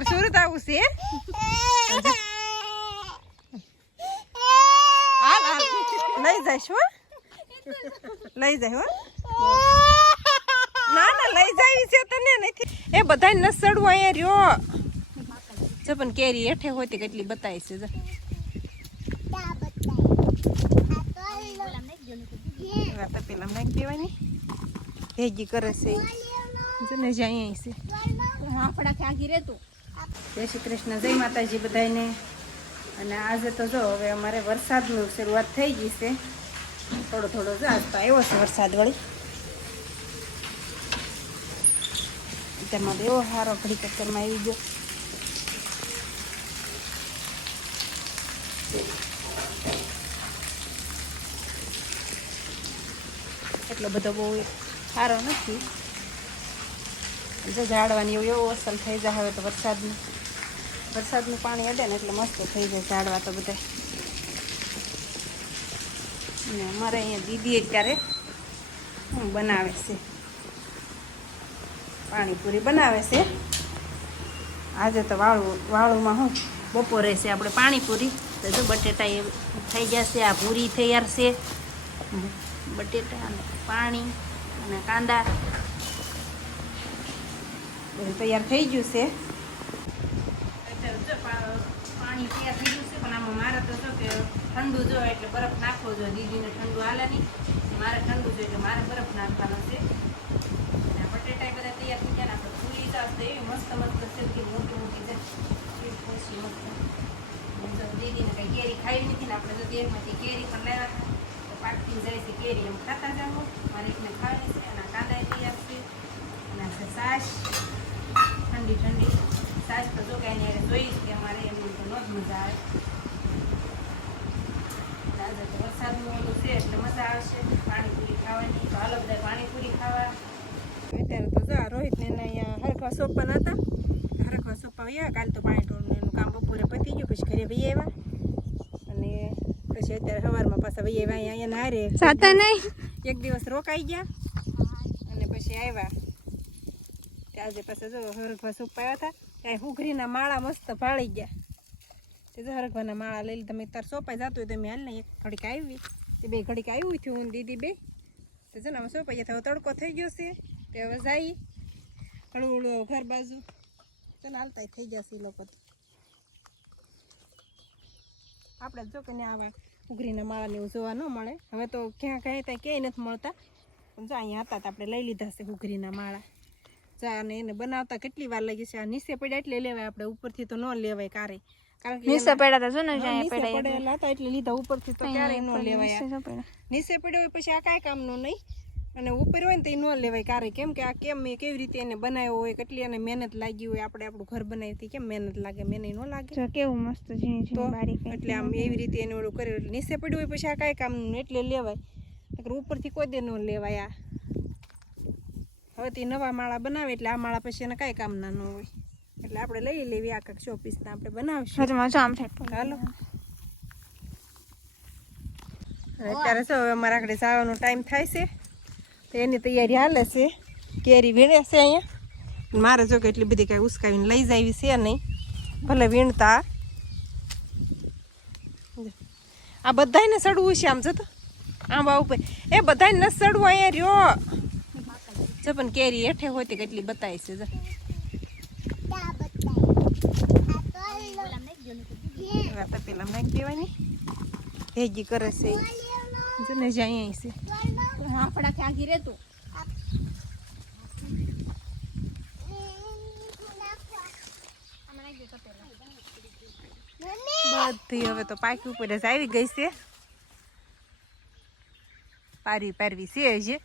તાર સુરત આવું છે? હાલ હાલ. લઈ જઈશ હો. લઈ જાય હો. ના ના, લઈ જાય છે તને નથી. એ બધા નસડવું સડવું અહીંયા રહ્યો. જો પણ કેરી હેઠે હોય તે કેટલી બતાવી છે પેલા નાખી દેવાની. ભેગી કરે છે. જો ને જે અહીંયા છે. આપણા ક્યાં ઘીરે તું જય શ્રી કૃષ્ણ, જય માતાજી બધાને અને આજે તો જો, હવે અમારે વરસાદનું શરૂઆત થઈ ગઈ છે. થોડો થોડો જો, આજ તો આવ્યો છે વરસાદ વળી. તેમાં એવો સારો ઘડી ચક્કરમાં આવી ગયો. એટલો બધો બહુ સારો નથી. જો ઝાડવાની એવું એવો અસલ થઈ જાય હવે તો વરસાદનું. વરસાદનું પાણી અડે ને એટલે મસ્ત થઈ જાય ઝાડવા તો બધા. અને અમારે અહીંયા દીદી અત્યારે હું બનાવે છે? પાણીપુરી બનાવે છે. આજે તો વાળું, વાળુમાં હું બપોરે છે આપણે પાણીપુરી. તો જો બટેટા એ થઈ જશે આ પૂરી તૈયાર છે. બટેટા, પાણી અને કાંદા. તૈયાર થઈ ગયું છે. પાણી તૈયાર થઈ ગયું છે, પણ આમાં મારે તો કે ઠંડુ જો એટલે બરફ નાખવો જોઈએ. દીદીને ઠંડુ હાલે નહીં. મારે ઠંડુ જોઈએ એટલે મારે બરફ નાખવાનો છે. બટેટા બધા તૈયાર થઈ ગયા આપણે ફૂલી તો એવી મસ્ત મસ્ત સિલ્કી મોટી મોટી છે. ખુશી મસ્ત. દીદીને કંઈ કેરી ખાઈ નથી ને, આપણે જો દેશમાંથી કેરી પણ લાવ્યા તો પાકતી જાય છે કેરી, એમ ખાતા જાઓ. મારે એકને ખાવાની છે અને કાંદા તૈયાર છે. અને સાસ છે ઠંડી ઠંડી. સાસ તો જો કાંઈ નહીં જોઈશ કે અમારે એમ તો ન જ મજા આવે. આજે તો વરસાદનું ઓલું છે એટલે મજા આવશે. પાણીપુરી ખાવાની તો હાલો બધા પાણીપુરી ખાવા. અત્યારે તો જો રોહિતને એને અહીંયા હરખવા સોંપવાના હતા. હરખવા સોંપવા આવ્યા કાલ તો પાણી ઢોળનું એનું કામ બપોરે પતી ગયું પછી ઘરે ભાઈ આવ્યા. અને પછી અત્યારે સવારમાં પાછા ભાઈ આવ્યા અહીંયા હારે સાતા નહીં? એક દિવસ રોકાઈ ગયા. અને પછી આવ્યા. આજે પાસે જો હરગવા સુપાયા હતા ત્યાં હુઘરીના માળા મસ્ત ભાળી ગયા. તે જો હરગવાના માળા લઈ લીધા, મેં તાર સોપાઈ જતું હોય તો મેં હાલ ને એક ઘડીક આવી. તે બે ઘડીક આવ્યું થયું હું દીદી બે. તો છે ને અમે સોપાઈ ગયા તડકો થઈ ગયો છે. તે હવે જાય. હળવું હળવું ઘર બાજુ. ચાલ હાલતા થઈ જશે એ લોકો આપણે જો કે આવા ઉઘરીના માળાને એવું જોવા ન મળે. હવે તો ક્યાં ક્યાંય ત્યાં ક્યાંય નથી મળતા. પણ જો અહીંયા હતા તો આપણે લઈ લીધા છે ઉઘરીના માળા. અને એને બનાવતા કેટલી વાર લાગી છે. આ નીચે પડ્યા એટલે લેવાય આપણે ઉપરથી તો ન લેવાય કારે. કારણ કે નીચે પડ્યા તા જો ને જ્યાં પડ્યા પડેલા હતા એટલે લીધા ઉપરથી તો ક્યારેય ન લેવાય નીચે પડ્યો હોય પછી આ કાંઈ કામનું નહીં. અને ઉપર હોય ને તો એ ન લેવાય કારે. કેમ કે આ કેમ એ કેવી રીતે એને બનાવ્યો હોય કેટલી એને મહેનત લાગી હોય આપણે આપણું ઘર બનાવી કેમ મહેનત લાગે? મને ન લાગે. કેવું મસ્ત એટલે આમ એવી રીતે એને ઓળું કર્યું. એટલે નીચે પડ્યું હોય પછી આ કાંઈ કામનું નહીં, એટલે લેવાય. ઉપરથી કોઈ દે ન લેવાય આ. હવે તે નવા માળા બનાવે એટલે આ માળા પછી એને કાંઈ કામના ન હોય. એટલે આપણે લઈ લેવી આ કાંઈક શોપીસના આપણે બનાવીશું. હાલો. અત્યારે શું હવે અમારા આગળ જવાનો ટાઈમ થાય છે. તો એની તૈયારી હાલે છે. કેરી વીણે છે અહીંયા. મારે જો કે એટલી બધી કાંઈ ઉસકાવીને લઈ જાવી છે નહીં. ભલે વીણતા. આ બધાને સડવું છે આમ જતો આંબા ઉપર. એ બધાને ન સડવું અહીંયા રહ્યો. જો પણ કેરી હેઠે હોય તે કેટલી બતાવી છે હવે પેલા નાખી દેવાની. ભેગી કરે છે. ને જે છે. આપણા ક્યાં ઘીરે બધી હવે તો પાકી ઉપર જ આવી ગઈ છે. પારવી પારવી છે હજી.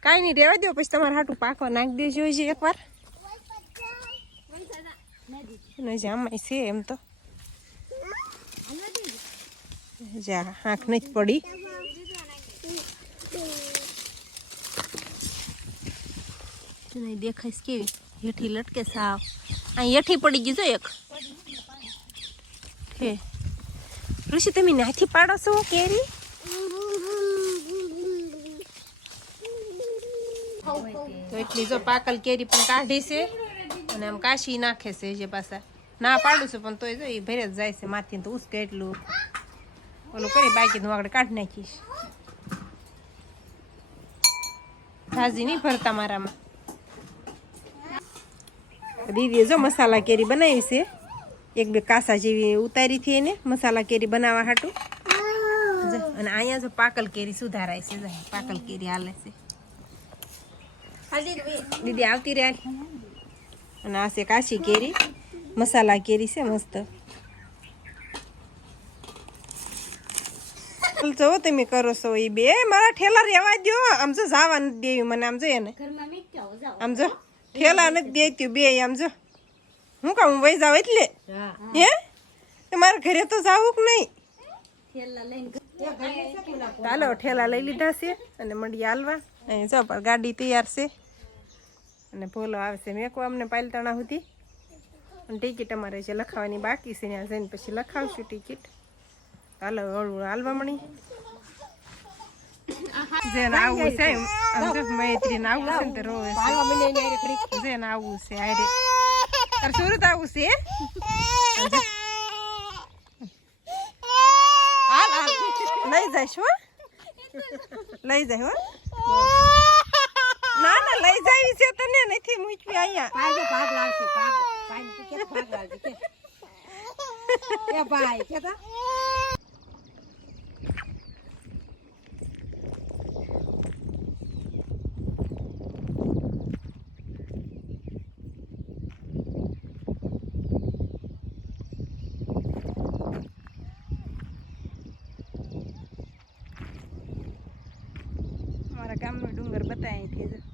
કાંઈ નહીં રહેવા દો પછી તમારે હાટું પાકવા નાખી દેજો છે એકવાર. જામાય છે એમ તો. જા આંખ નથી પડી. નહીં દેખાય કેવી? હેઠી લટકે સાવ અહીં હેઠી પડી ગઈ એક. હે. ઋષિ, તમે નાથી પાડો છો કેરી ખાવ ખાવ તો એટલી જો પાકલ કેરી પણ કાઢી છે અને આમ કાશી નાખે છે જે પાછા. ના પાડું છું, પણ તોય જો એ ભરે જ જાય છે. માથી તો ઉસકે એટલું. ઓલું કરી બાકી હું આગળ કાઢી નાખીશ. ભાજી નહીં ભરતા મારામાં. દીદીએ જો મસાલા કેરી બનાવી છે. એક બે કાસા જેવી ઉતારી હતી એને, મસાલા કેરી બનાવવા હાટું. અને અહીંયા જો પાકલ કેરી સુધારાય છે પાકલ કેરી હાલે છે. દીદી આવતી રહે. અને આ છે કાશી કેરી. મસાલા કેરી છે મસ્ત. જો તમે કરો છો એ બે. મારા ઠેલા રહેવા દો આમ જો જવા નથી દેવી મને આમ જોઈએ ને આમ જો. ઠેલા નથી દેતી બે આમ જો. હું કામ વહી જાવ એટલે? હે. તે ઘરે તો જાવું કે નહીં ચાલો ઠેલા લઈ લીધા છે અને મંડી હાલવા. અહીં જો પર ગાડી તૈયાર છે. અને ભોલો આવશે મેકો અમને પાલતાણા સુધી. અને ટિકિટ અમારે જે લખાવાની બાકી છે ત્યાં જઈને પછી લખાવશું ટિકિટ. હાલો હળવું હાલવા મળી. જેને આવવું છે મૈત્રીને આવવું છે ને તે રોવે છે. જેને આવવું છે હારે. તારે સુરત આવવું છે? લઈ જઈશ હો. લઈ જાય હો. ના ના લઈ જાય છે તને નથી મૂકવી અહીંયા. અમારા ગામનો ડુંગર બતાવી અહીંથી